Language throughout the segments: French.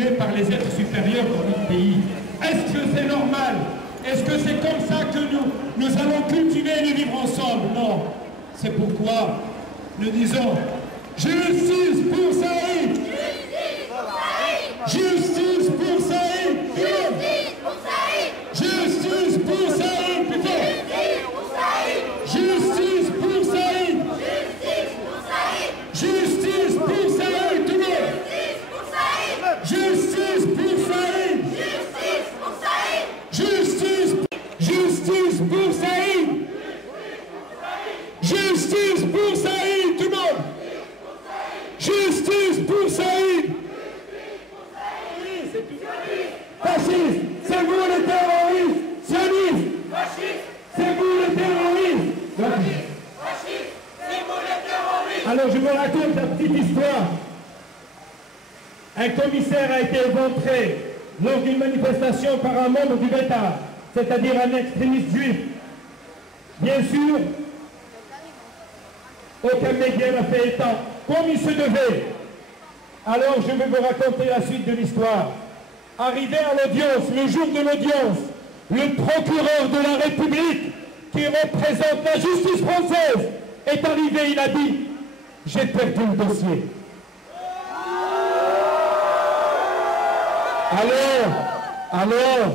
tués par les êtres supérieurs dans notre pays. Est-ce que c'est normal? Est-ce que c'est comme ça que nous allons cultiver et vivre ensemble? Non. C'est pourquoi nous disons justice pour Saïd! Justice pour Saïd! Justice pour Saïd! Justice pour Saïd! Justice pour Saïd! Tout le monde! Justice pour Saïd! Justice! Justice pour Saïd! Justice pour Saïd! Tout le monde! Justice pour Saïd! Fascistes, c'est vous les terroristes! Sionistes, c'est vous les terroristes! Alors je vous raconte la petite histoire. Un commissaire a été éventré lors d'une manifestation par un membre du Beta, c'est-à-dire un extrémiste juif. Bien sûr, aucun média n'a fait état, comme il se devait. Alors je vais vous raconter la suite de l'histoire. Arrivé à l'audience, le jour de l'audience, le procureur de la République, qui représente la justice française, est arrivé, il a dit « J'ai perdu le dossier ». Alors,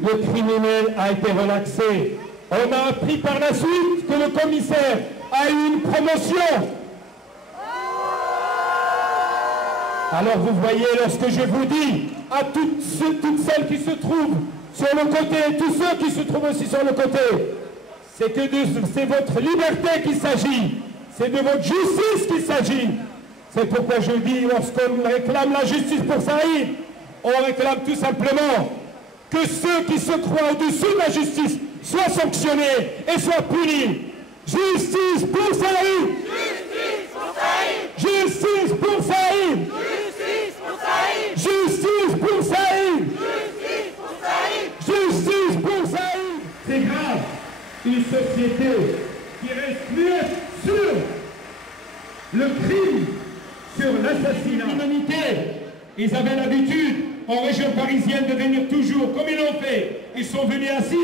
le criminel a été relaxé. On a appris par la suite que le commissaire a eu une promotion. Alors vous voyez, lorsque je vous dis à toutes celles qui se trouvent sur le côté et tous ceux qui se trouvent aussi sur le côté, c'est votre liberté qu'il s'agit, c'est de votre justice qu'il s'agit. C'est pourquoi je dis, lorsqu'on réclame la justice pour Saïd, on réclame tout simplement que ceux qui se croient au-dessus de la justice soient sanctionnés et soient punis. Justice pour Saïd! Justice pour Saïd! Justice pour Saïd! Justice pour Saïd! C'est grave, une société qui reste muette sur le crime, sur l'assassinat. L'humanité, ils avaient l'habitude en région parisienne de venir toujours, comme ils l'ont fait. Ils sont venus à 6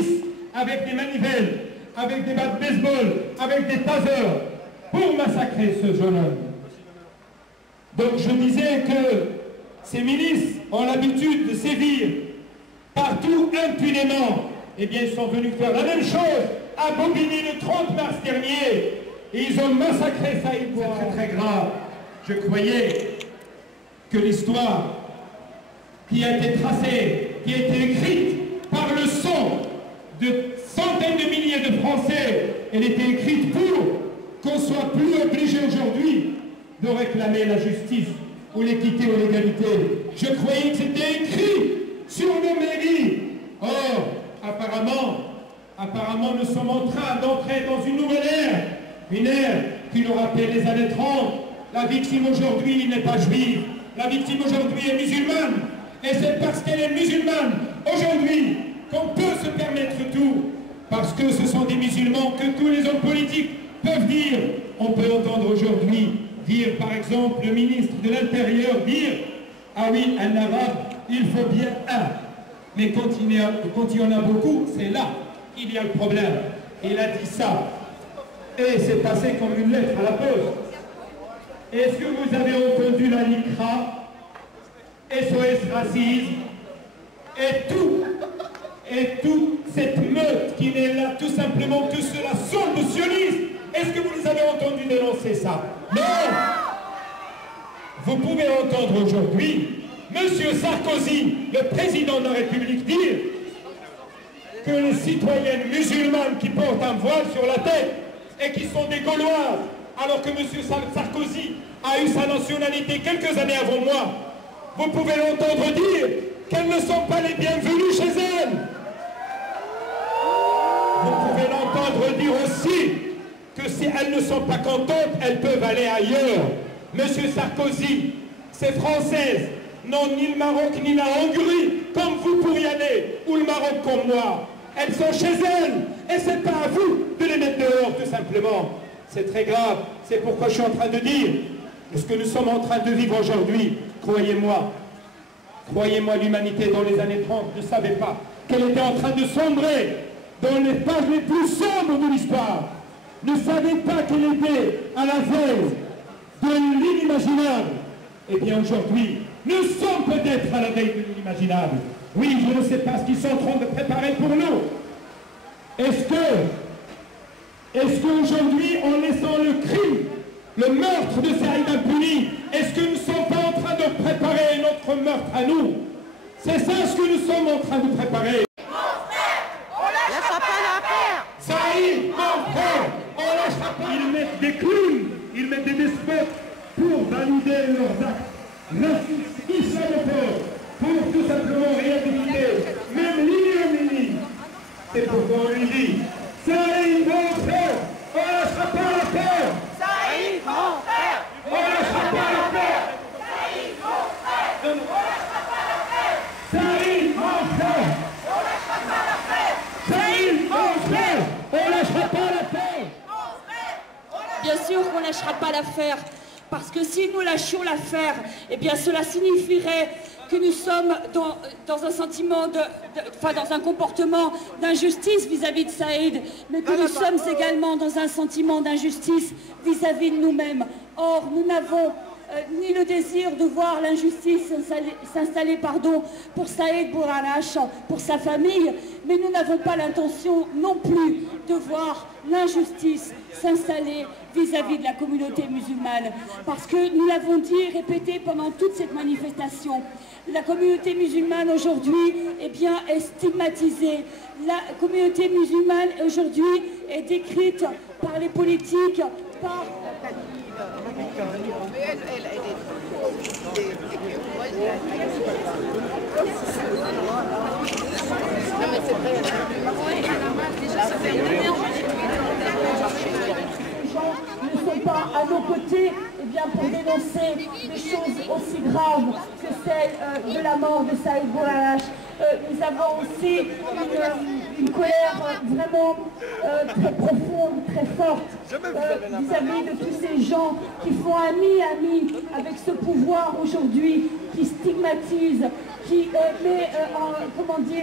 avec des manivelles, avec des battes de baseball, avec des tasers, pour massacrer ce jeune homme. Donc je disais que ces milices ont l'habitude de sévir partout impunément. Eh bien, ils sont venus faire la même chose à Bobigny le 30 mars dernier. Et ils ont massacré Saïd. C'est très très grave. Je croyais que l'histoire qui a été tracée, qui a été écrite par le sang de centaines de milliers de Français, elle était écrite pour qu'on soit plus obligé aujourd'hui de réclamer la justice ou l'équité ou l'égalité. Je croyais que c'était écrit sur nos mairies. Or, apparemment, nous sommes en train d'entrer dans une nouvelle ère. Une ère qui nous rappelle les années 30. La victime aujourd'hui n'est pas juive. La victime aujourd'hui est musulmane. Et c'est parce qu'elle est musulmane aujourd'hui qu'on peut se permettre tout. Parce que ce sont des musulmans que tous les hommes politiques peuvent dire. On peut entendre aujourd'hui dire, par exemple, le ministre de l'Intérieur dire « Ah oui, un arabe, il faut bien un ». Mais quand il y en a beaucoup, c'est là qu'il y a le problème. Il a dit ça. Et c'est passé comme une lettre à la poste. Est-ce que vous avez entendu la LICRA, SOS Racisme, et toute cette meute qui n'est là tout simplement que sur la solde de sionistes? Est-ce que vous les avez entendus dénoncer ça? Non! Vous pouvez entendre aujourd'hui M. Sarkozy, le président de la République, dire que les citoyennes musulmanes qui portent un voile sur la tête et qui sont des Gauloises, alors que M. Sarkozy a eu sa nationalité quelques années avant moi, vous pouvez l'entendre dire qu'elles ne sont pas les bienvenues chez elles. Vous pouvez l'entendre dire aussi que si elles ne sont pas contentes, elles peuvent aller ailleurs. Monsieur Sarkozy, ces Françaises n'ont ni le Maroc ni la Hongrie, comme vous pourriez aller, ou le Maroc comme moi. Elles sont chez elles, et c'est pas à vous de les mettre dehors, tout simplement. C'est très grave, c'est pourquoi je suis en train de dire, ce que nous sommes en train de vivre aujourd'hui, croyez-moi, Croyez-moi, l'humanité dans les années 30 ne savait pas qu'elle était en train de sombrer dans les pages les plus sombres de l'histoire. Ne savait pas qu'elle était à la veille de l'inimaginable. Eh bien aujourd'hui, nous sommes peut-être à la veille de l'inimaginable. Oui, je ne sais pas ce qu'ils sont en train de préparer pour nous. Est-ce qu'aujourd'hui, en laissant le crime, le meurtre de Saïd impuni, est-ce que nous ne sommes pas en train de préparer notre meurtre à nous? C'est ça ce que nous sommes en train de préparer. Mon frère, on lâchera pas l'affaire. Saïd, mon frère, on lâchera pas. Ils mettent des clowns, ils mettent des despotes pour valider leurs actes racistes, islamophobes, pour tout simplement réhabiliter même l'ignominie. C'est pourquoi on lui dit, Saïd, mon frère, on lâchera pas l'affaire. Saïd, mon frère, On lâchera pas l'affaire. Saïd, mon frère, on lâchera pas l'affaire. Saïd, mon frère, On lâchera pas l'affaire. Saïd, mon frère, on lâchera pas l'affaire. Mon frère, on lâchera. Bien sûr qu'on ne lâchera pas l'affaire, parce que si nous lâchions l'affaire, eh bien cela signifierait que nous sommes dans un sentiment dans un comportement d'injustice vis-à-vis de Saïd, mais que nous sommes également dans un sentiment d'injustice vis-à-vis de nous-mêmes. Or, nous n'avons ni le désir de voir l'injustice s'installer pour Saïd Bouranache, pour sa famille, mais nous n'avons pas l'intention non plus de voir l'injustice s'installer vis-à-vis de la communauté musulmane. Parce que nous l'avons dit et répété pendant toute cette manifestation, la communauté musulmane aujourd'hui est stigmatisée. La communauté musulmane aujourd'hui est décrite par les politiques, par... Les gens ne sont pas à nos côtés pour dénoncer des choses aussi graves que celle de la mort de Saïd Bouranache. Nous avons aussi une colère vraiment très profonde, très forte vis-à-vis de tous ces gens qui font ami avec ce pouvoir aujourd'hui, qui stigmatise, qui met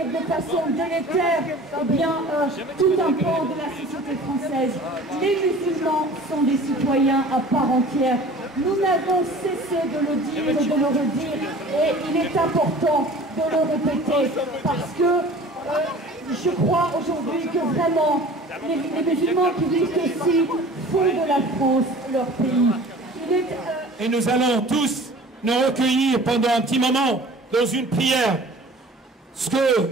de façon délétère tout un pan de la société française. Les musulmans sont des citoyens à part entière. Nous n'avons cessé de le dire et de le redire, et il est important de le répéter, parce que je crois aujourd'hui que vraiment les musulmans qui vivent ici font de la France leur pays. Et nous allons tous nous recueillir pendant un petit moment dans une prière. Ce que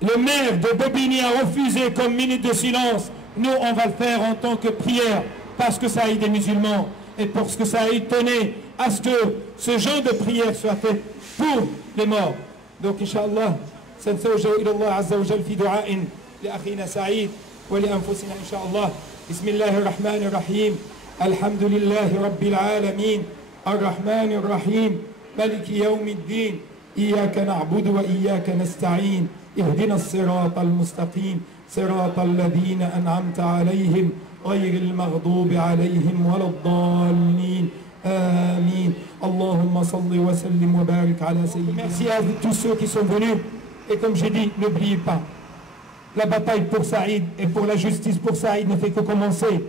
le maire de Bobigny a refusé comme minute de silence, nous on va le faire en tant que prière, parce que ça aide des musulmans et parce que ça aide tenait à ce que ce genre de prière soit fait pour les morts. Donc Inch'Allah, سنتوجه إلى الله عز وجل في دعاء لأخينا سعيد ولأنفسنا إن شاء الله. بسم الله الرحمن الرحيم. الحمد لله رب العالمين الرحمن الرحيم ملك يوم الدين إياك نعبد وإياك نستعين اهدنا الصراط المستقيم صراط الذين أنعمت عليهم غير المغضوب عليهم ولا الضالين آمين اللهم صل وسلم وبارك على سيدنا. Merci à tous ceux qui sont venus, et comme j'ai dit, n'oubliez pas, la bataille pour Saïd et pour la justice pour Saïd ne fait que commencer,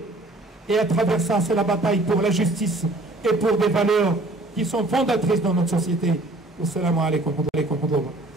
et à travers ça c'est la bataille pour la justice et pour des valeurs qui sont fondatrices dans notre société. Wassalamu alaikum wa rahmatullahi wa barakatuh.